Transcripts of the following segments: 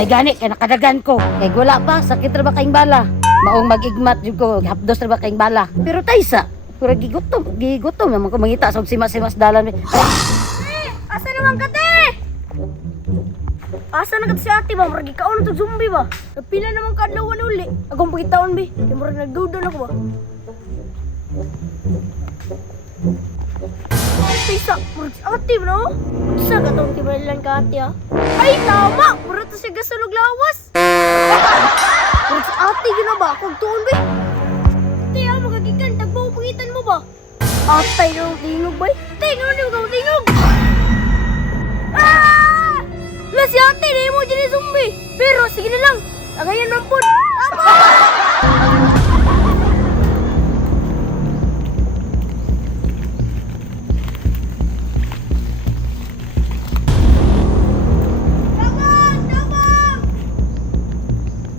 May gani kay nakadagan ko. Kay wala pa sakit ra ba kaing bala. Maong mag-igmat jud ko, hapdos ra ba kaing bala. Pero taysa, pura gigutom naman ko mangita sa simas-simas dalan. Asa naman ka, te? Asa na ka si ate ba? Maragi ka na zombie ba? Pila naman ka adlawan uli. Akong pagitaon bi. Kaya marag nagduda na ko ba? Pisa, marag si ate ba no? Sa katong tibalan ka ate ah. Ay tama! Mura to siya gasulog lawas. Marag si ate gina ba? Kung tuon bi. Te ah, magagikan. Tagbaw pangitan mo ba? Atay na tingog ba? Tingog na mo tingog! Ah! Wala si ate na mo dyan zombie. Pero sige na lang. Tagayan man po.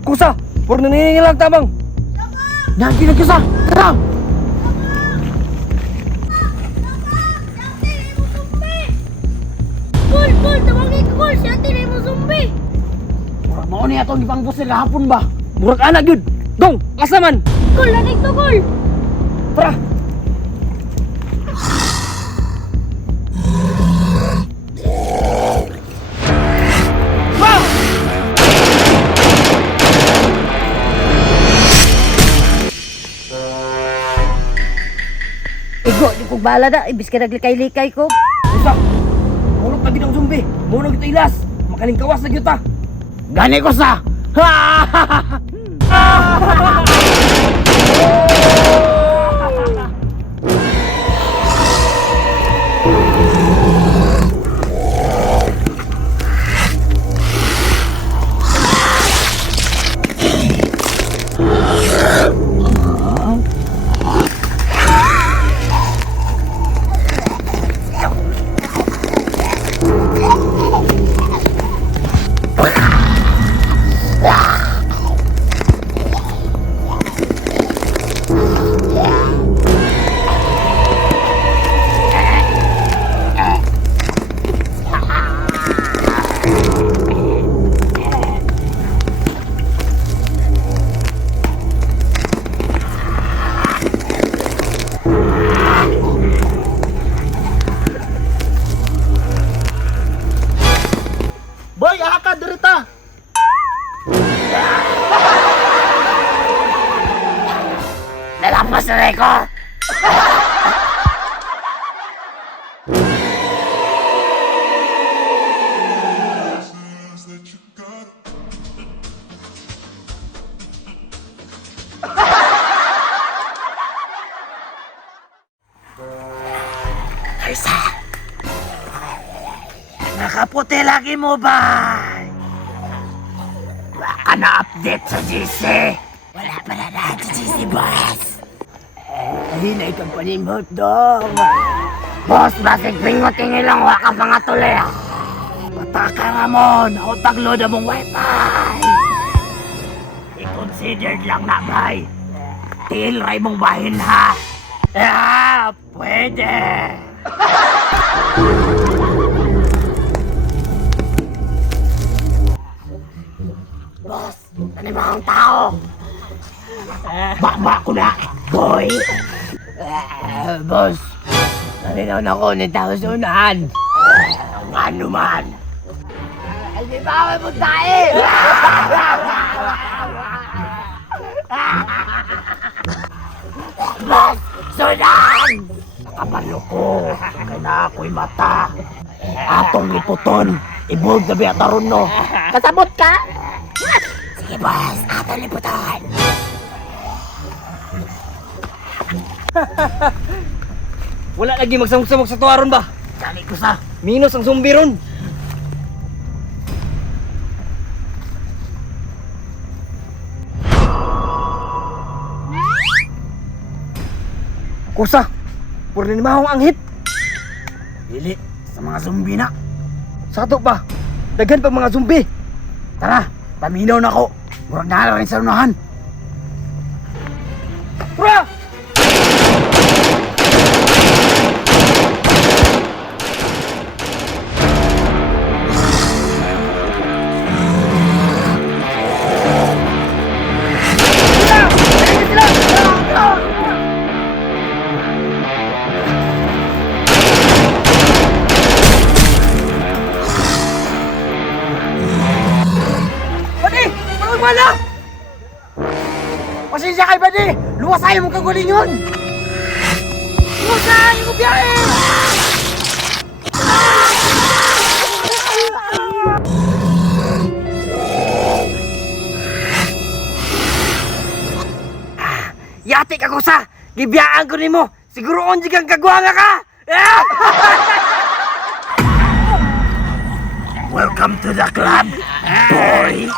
Kusa! Puro naningilang tabang! Nagi na kusa! Tara! Kul, tawagin ko, Kul. Si ate na mo zombie. Murag mao ni atong gipangpos nila hapon ba? Murag anak yun! Dong! Asa man! Kul, nanig to, Kul. Tara! Igo di ko bala da, ibis ka naglikay-likay ko. Kusa! Murag lagi ng zombie! Murag ito ilas! Makalingkawas na kita! Gani ko sa! Boy, ka dirita! Nalapas na ko! Kaisa! Nakaputi lagi mo ba? Baka na-update sa GC. Wala pa na lahat sa GC, boss. Hinay kang panimot dong. Boss, basig pingutin nilang waka pa nga tuloy. Pataka nga mo, nautaglo na mong wifi. I-considered lang na, bay. Tilray mong bahin, ha? Pwede. Boss, nanibang tao. Baba ko na, boy. Boss, naninaw na ko ng tao sa unahan. Ano man. Hindi ba ako mo tayo? Boss, sunan! Nakabalo ko. Kaya ako'y mata. Atong iputon. Ibog na biya taron, no? Kasabot ka? Sige, boss. Atong iputon. Wala lagi magsamok-samok sa tuwaron ba? Kali ko sa. Minus ang zombie ron. Kusa, puro na mahong anghit. Dili, sa mga zombie na. Sato pa, daghan pa mga zombie. Tara, paminaw na ko. Murag na rin sa unahan. Tara! de! Luwasay mo kagulingon! Luwasay mo biyahe! Yati ka ko sa! Gibiyaan ko nimo! Siguro on kang kagwanga ka! Welcome to the club, boy!